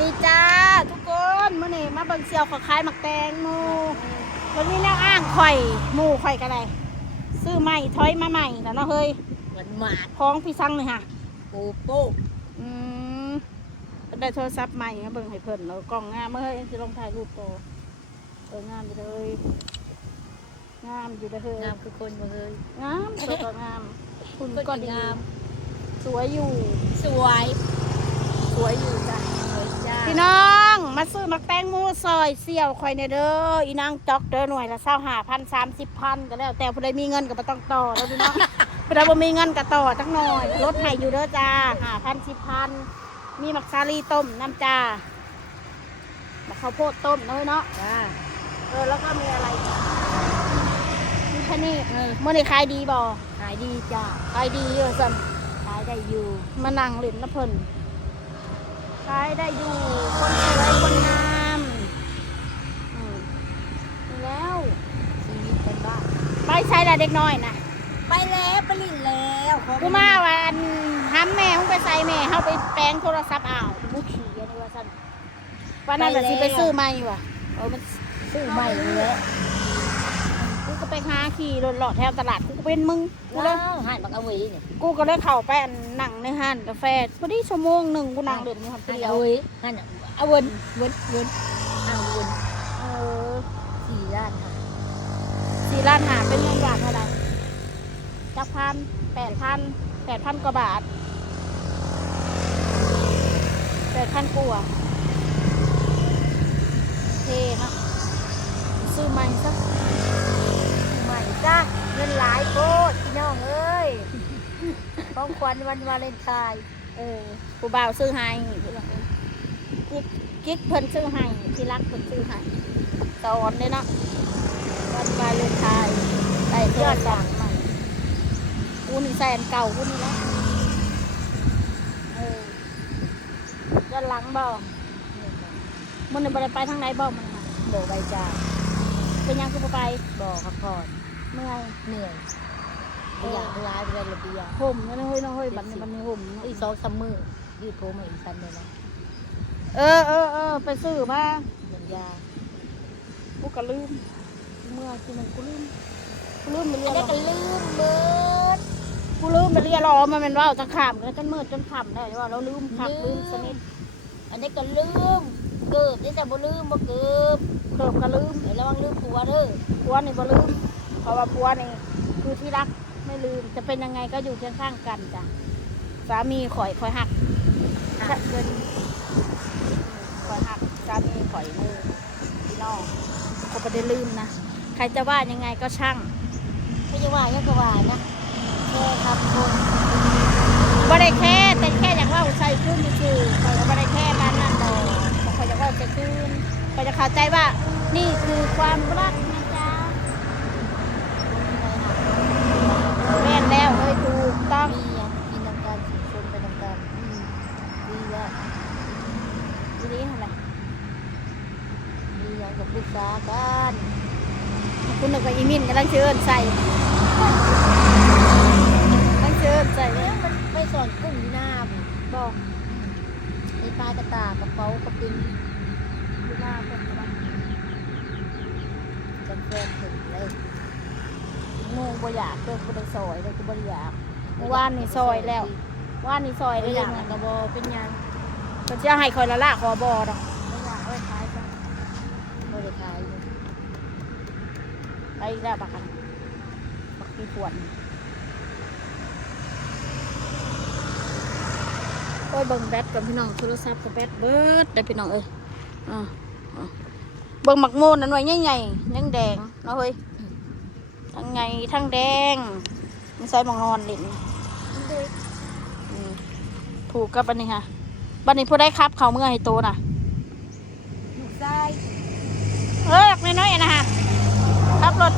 ดีจ้าทุกคนมื้อนี้มาเบิ่งเสี่ยวเขาขายหมักแตงโมวันนี้แนวอ้างข่อยหมูข่อยกันเลยซื้อใหม่ถอยมาใหม่แล้วเนาะเฮ้ยเหมือนหมาดของพี่ซังเลยค่ะปูโป้อืมได้โทรศัพท์ใหม่มาเบิ่งให้เพิ่นแล้วกล้องงามเฮ้ยสิลงถ่ายรูปโตงามอยู่เลยงามอยู่เลยเฮ้ยงามคือคนบ่เฮ้ยงามก็งามคุณก็ดีงามสวยอยู่สวยอยู่จ้ะจ้าพี่น้องมาซื้อมักแตงโมซอยเสี่ยวคอยในเด้ออีนางจอกเด้อหน่วยละ25,000 30,000ก็แล้วแต่ผู้ใดมีเงินก็บ่ต้องต่อแล้วพี่น้องผู้ใดบ่มีเงินก็ต่อจักหน่อยลดให้อยู่เด้อจ้า5,000 10,000มีมักซาลีต้มน้ำจ้ามักข้าวโพดต้มเนาะจ้าแล้วก็มีอะไรมีแค่นี้มื้อนี้ขายดีบ่ ขายดีจ้าขายดีอยู่ซั่น ขายได้อยู่มานั่งเล่นน้ำเพิ่นขายได้อยู่คนสวยคนงามแล้วชีวิตเป็นบ้าไปใช้ละเด็กน้อยนะไปแล้วไปลิ้นแล้วกูมาวันห้ามแม่มึงไปใส่แม่เขาไปแปลงโทรศัพท์เอาบุกขี่อันนี้ว่าสั่นวันนั้นแหละสิไปซื้อใหม่ว่ะมันซื้อใหม่เลยกูก็ไปหาขี่รถหล่อแถวตลาดกูก็เป็นมึงกูเลยหันบักเอาไว้เนี่ยกูก็เลยเข้าไปนั่งในห้านกาแฟพอดีชั่วโมงหนึ่งกูนั่งเล่นอยู่คนเดียวเอาไว้หันเอาวนเอาวน4 ล้านค่ะ4 ล้านหาเป็นเงินบาทเท่าไหร่จัก8,000 กว่าบาท8,000 กว่าเท่เนาะซื้อใหม่ซะใหม่จ้าเงินหลายโคตรพี่น้องเอ้ยของขวัญวันวาเลนไทน์ผู้บ่าวซื้อให้กิ๊กเพิ่นซื้อให้ที่รักเพิ่นซื้อให้ตอนเลยเนาะวันวาเลนไทน์ได้เพื่อนสั่งใหม่กูนี่แสนเก่ากูนี่แล้วย้อนหลังบ่มันบ่ได้ไปทางไหนบ่มันบ่ไปจ้าเป็นยังคือบ่ไปบ่พักผ่อนเมื่อยอยากร้ายไปเลยระเบียงห่มนะเฮ้ยน้องเฮ้ยบัดนี้ห่มอีก2-3 มื้อยืดโผล่มาอีกชั้นเลยนะไปซื้อมาสัญญากูก็ลืมเมื่อกี้มันกูลืมไปเรียนอันนี้ก็ลืมเบิดกูลืมไปเรียนรอมันเป็นว่าจะขำแล้วจนมืดจนขำได้ว่าเราลืมขับลืมสนิทอันนี้ก็ลืมเกิบนี่แต่บ่ลืมบ่เกิบก็ลืมระวังลืมผัวเด้อผัวนี่บ่ลืมเพราะว่าผัวนี่คือที่รักไม่ลืมจะเป็นยังไงก็อยู่เคียงข้างกันจ้ะสามีข่อยหักเกินข่อยหักสามีข่อยมือพี่น้องก็ไม่ได้ลืมนะใครจะว่ายังไงก็ช่างไม่จะว่าก็ว่านะแค่คำคมบ่ได้แค่แต่แค่อยากว่าใส่ขึ้นคือข่อยก็บ่ได้แค่บ้านนั่นดอกข่อยจะว่าจะขึ้นข่อยจะเข้าใจว่านี่คือความรักนะจ๊ะแม่นแล้วเฮ้ยถูกต้องกินน้ำกันสิคนไปน้ำกันดีแล้วทีนี้อะไรดีอย่างกับปรึกษากัน คุณนึกว่าอีมินกำลังเชิญใส่มันไม่สอนกุ้งที่หน้าบอกไอ้ปลากระตากระเป๋ากระปิงอยู่หน้าคนกำลังจำเป็นถึงเลยงูบ่อยากเดินกูได้ซอยเลยกูบ่อยากว่านนี่ซอยแล้วว่านนี่ซอยได้ยังกระบอเป็นยังก็จะให้คอยละละขอบอดอกไม่อยากเอาขายจ้ะไม่ได้ขายไปแล้วบักกันบักมีขวดโอ้ยเบิ่งแบตกับพี่น้องโทรศัพท์กับแบตเบิดได้พี่น้องเอ้ยเบิ่งหมักโมนนั่นไว้ใหญ่ๆยังแดงเนาะเฮ้ยทั้งไงทั้งแดงมันใส่หมองนอนลิ้นถูกกับบันนี้ค่ะบันนี้ผู้ได้ครับเขาเมื่อให้โตน่ะลูกชายอยากน้อยๆนะฮะขับรถ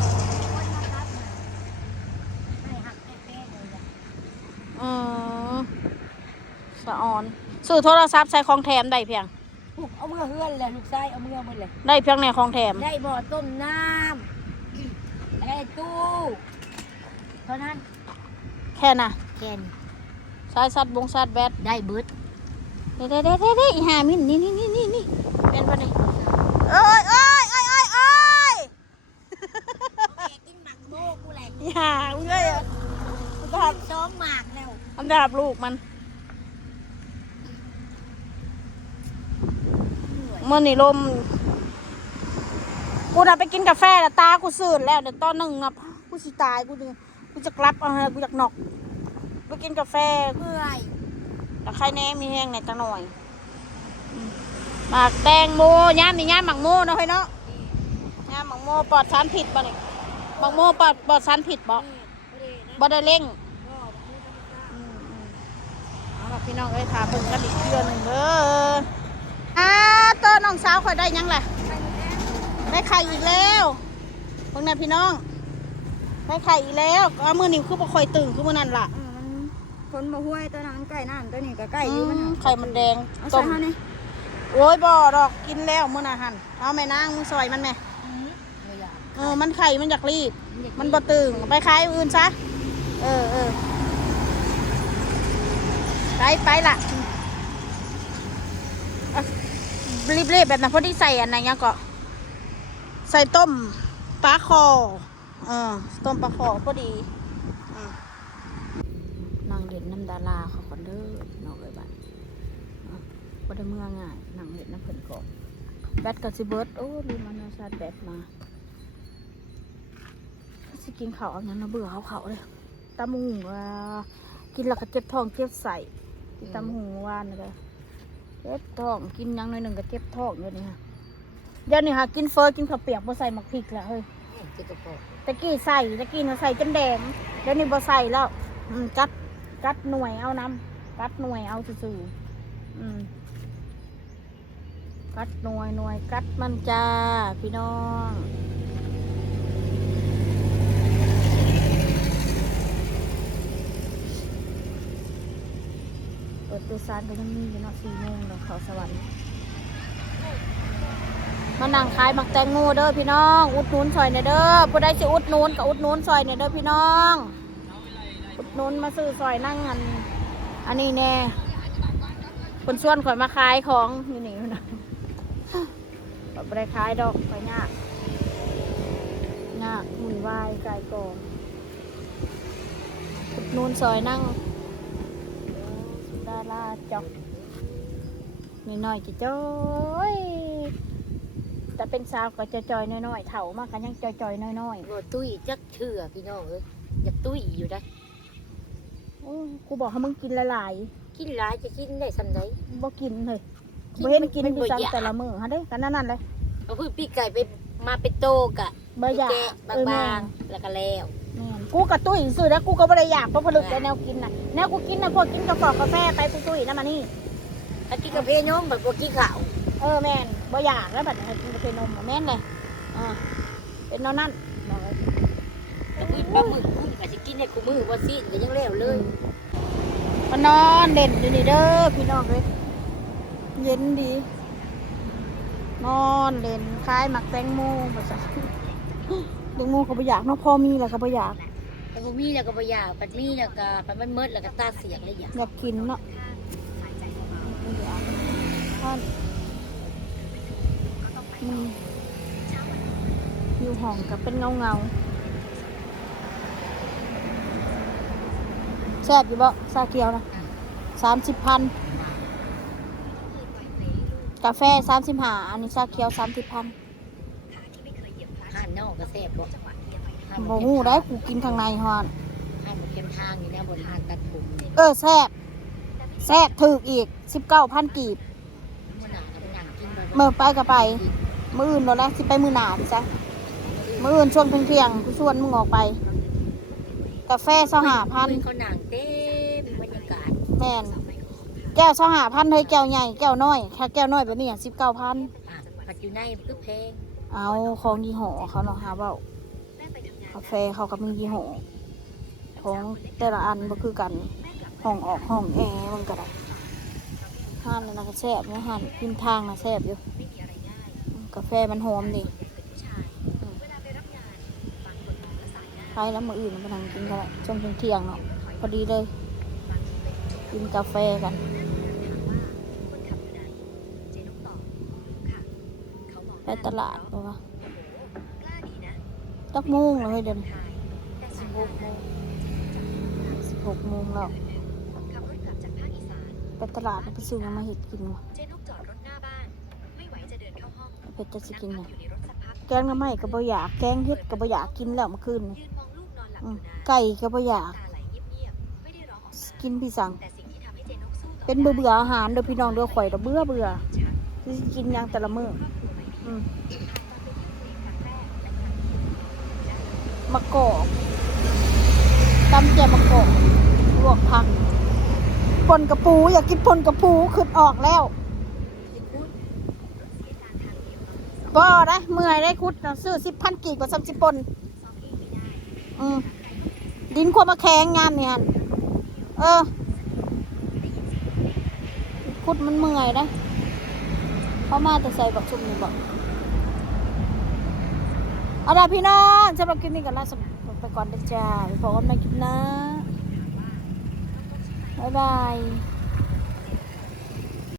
สะออนซื้อโทรศัพท์ใส่ของแถมได้เพียงเอาเมื่อเฮือนเลยลูกชายเอาเมื่อหมดเลยได้เพียงในของแถมได้บ่อต้มน้ำได้ตู้เท่านั้นแค่น่ะแค่สายซัดบงซัดแบตได้เบิดได้อีห่ามินนี่ เป็นปะนี่เอ้ยเอ้ยเอ้ยเอ้ยเอ้ย แม่กินหมักโมกูแหละ อย่ามึงเลยอ่ะมันดาบ ซ้อมหมากแล้ว มันดาบลูกมันมื่อนี่ลมกูน่ะไปกินกาแฟแล้วตากูสื่นแล้วเดี๋ยวตอนหนึ่งอ่ะกูสิตายกูจะกลับเอากูอยากนอกไปกินกาแฟ เมื่อย แต่ใครแน่มีแห้งในจังหน่อยหมากแตงโมย่ามนี่ย่ามหมักโมเนาะเฮ้ยเนาะย่ามหมักโมปลอดสารผิดบ่เนี่ยหมักโมปลอดสารผิดบ่บ่ได้เร่งเอาล่ะพี่น้องเอ้ยถามเพิ่งกันอีกเดือนหนึ่งเด้อตัวน้องสาวคอยได้ยังแหละได้ไข่อีกแล้วพวกนี้พี่น้องได้ไข่อีกแล้วเอามือนิ่คือบ่คอยตื่นคือมือนั่นล่ะ คนมาห้วยตัวนั้นไก่นั่นตัวนี้ก็ไก่อยู่มัน ไข่มันแดง เอา ต้ ใส่ ม เฮานี่ โอ้ยบ่ดอกกินแล้วมื้อน่ะหั่นเอาแม่นางมึงซอยมันแม่ ไม่อยาก มันไข่มันอยากรีบมันบ่ตึงไปขายอื่นซะไปล่ะรีบแบบนั้นพอดีใส่อันไหนเงี้ยก็ใส่ต้มปลาคอต้มปลาคอพอดีนั่งเล่นน้ำดาราเขาก่อนเด้อนอกเลยบ้านบ่ได้เมื่อง่ายนั่งเล่นน้ำเพิ่นก่อนแบตก็สิเบิดโอ้ลืมมันชาร์จแบตมาสิกินข้าวเอาอย่างน่าเบื่อเขาเลยตำหูว่ากินแล้วก็เจ็บท้องเจ็บใส่กินตำหูวานเลยเจ็บท้องกินยังหน่อยหนึ่งก็เจ็บท้องเดี๋ยวนี้ค่ะเดี๋ยวนี้ค่ะกินเฟอกินข้าวเปียกบ่ใส่หมักพริกแล้วเฮ้ยตะกี้ใส่ตะกี้น่ะใส่จนแดงเดี๋ยวนี้บ่ใส่แล้วกัดหน่วยเอาน้ำกัดหน่วยเอาซื่อกัดหน่วยกัดมันจ้าพี่น้องเปิดตัวซานก็ยังมีอยู่เนาะ4 โมงแล้วเขาสวรรค์มานั่งขายหมักแตงโมเด้อพี่น้องอุดหนุนซอยเนี่ยเด้อผู้ใดสิอุดหนุนก็อุดหนุนซอยเนี่ยเด้อพี่น้องอุดหนุนมาซื้อซอยนั่งอันนี้แน่คนชวนข่อยมาขายของอยู่นี่นะบ่ได้ขายดอกข่อยยากหุ่นวายไก่กองอุดหนุนซอยนั่งดาราจอกนี่น้อยจิจ้อยแต่เป็นสาวก็จะจอยน้อยๆเถ่ามากกันยังจอยน้อย บ่ตุ้ยจักเชื่อพี่น้องเอ้ยอยากตุ้ยอยู่ได้ ๆกูบอกให้มึงกินหลาย กินหลายจะกินได้ซำใด ๆบ่กินเลยบ่เห็นกินดิซ้ำแต่ละมื้อฮะเด้กันนั่นเลย เอาคือปีกไก่ไปมาเป็นโตกะ บ่อยาก บางๆแล้วก็แล้ว แม่นกูกระตุ้ยซื้อแล้วกูก็บ่ได้อยากเพราะผลึกแต่แนวกินน่ะแนวกูกินน่ะพวกกินกาแฟไปตุ้ยๆนะมานี่ ถ้ากินกาแฟนมแบบบ่กินข้าว แม่นบ่อยากแล้วบัดให้กินกาแฟนมแม่นเลยเป็นนอนนั่น แต่กินปลาหมึกก็สิกินให้คู่มือบ่สิ้นก็ยังแล้วเลย มานอนเด่นอยู่นี่เด้อพี่น้องเลยเย็นดีนอนเล่นคล้ายหมักแตงโมภาษาแตงโมเขาบ่อยากเนาะพอมีแล้วก็บ่อยาก แต่บ่มีแล้วก็บ่อยากปัดมีแล้วก็ปัดมันหมดแล้วก็ตาเสียกเลยอยาก อยากกินเนาะบ่อยากท่านอยู่ห้องกับเป็นเงาแซ่บอยู่บ่ซาเกียวนะ30,000กาแฟ35อันนี้ชาเขียว30,000 ห่านนอกก็แซ่บบ่ บ่ฮู้ได้กูกินข้างในฮอด ห่านบ่เข้มทางอยู่แล้วบนห่านตัดผมนี่ แซ่บถูกอีก 19,000 กีบ มันหนาก็เป็นหนังกินบ่ มื้อไปก็ไป มื้ออื่นบ่แล้วสิไปมื้อหน้าพี่ซะมื้ออื่นช่วงเที่ยงๆกูชวนมึงออกไป กาแฟ25,000 เขาหนังเต็มบรรยากาศ แม่นแก้ว25,000เฮ้ยแก้วใหญ่แก้วน้อยถ้าแก้วน้อยแบบนี้19,000 ปัจจุบันมันก็แพง เอาของยี่ห้อเขาเนาะหาเว้า กาแฟเขาก็มียี่ห้อของแต่ละอันบ่คือกันห้องออกห้องแอร์มันก็ได้ห้านน่ะก็แซ่บนะห้านกินทางน่ะแซ่บอยู่กาแฟมันหอมดิไปแล้วมื้ออื่นมานั่งกินกันละช่วงเที่ยงเนาะพอดีเลยกินกาแฟกัน ไปตลาดป่ะวะ กล้าดีนะ ตักโมงเลยเดี๋ยวนี้ 16 โมง 16 โมงแล้ว ขับรถกลับจากภาคอีสาน ไปตลาดไปซื้อมาเห็ดกินวะ เจ๊นกจอดรถหน้าบ้าน ไม่ไหวจะเดินเข้าห้อง เผ็ดจะสิกิน นั่ง เนี่ย พักอยู่ในรถสักพัก แกงน้ำไหม้ก็บ่อยากแกงเห็ดก็บ่อยากกินแล้วเมื่อคืนนี่ ยืนมองลูกนอนหลับอยู่นาน ไก่ก็บ่อยาก ตาไหลเงียบๆไม่ได้ร้องออกมา กินพี่สั่ง แต่สิ่งที่ทำให้เจ๊นกสู้ต่อ เป็นเบื่อเบื่ออาหารเด้อพี่น้องเด้อข่อยเด้อเบื่อเบื่อ ชัด สิกินหยังแต่ละมื้อ ครอบครัวใหม่นี้ อืม ผ่านตอนไปเยี่ยมตัวเองครั้งแรกและครั้งที่ มะกอกตำแจ่วมะกอกลวกผักปนกระปูอยากกินปนกระปูขึ้นออกแล้วบ่ได้เมื่อยได้คุดน่ะซื้อ10,000กีบกับ30ปนดินความมาแข็งงานเนี่ยหั่นคุดมันเมื่อยได้เขามาแต่ใส่บักชุมนี่บอกเอาล่ะพี่น้องสำหรับคลิปนี้กันลาไปก่อนนะจ้าไปพบกันใหม่คลิปหน้าบ๊ายบาย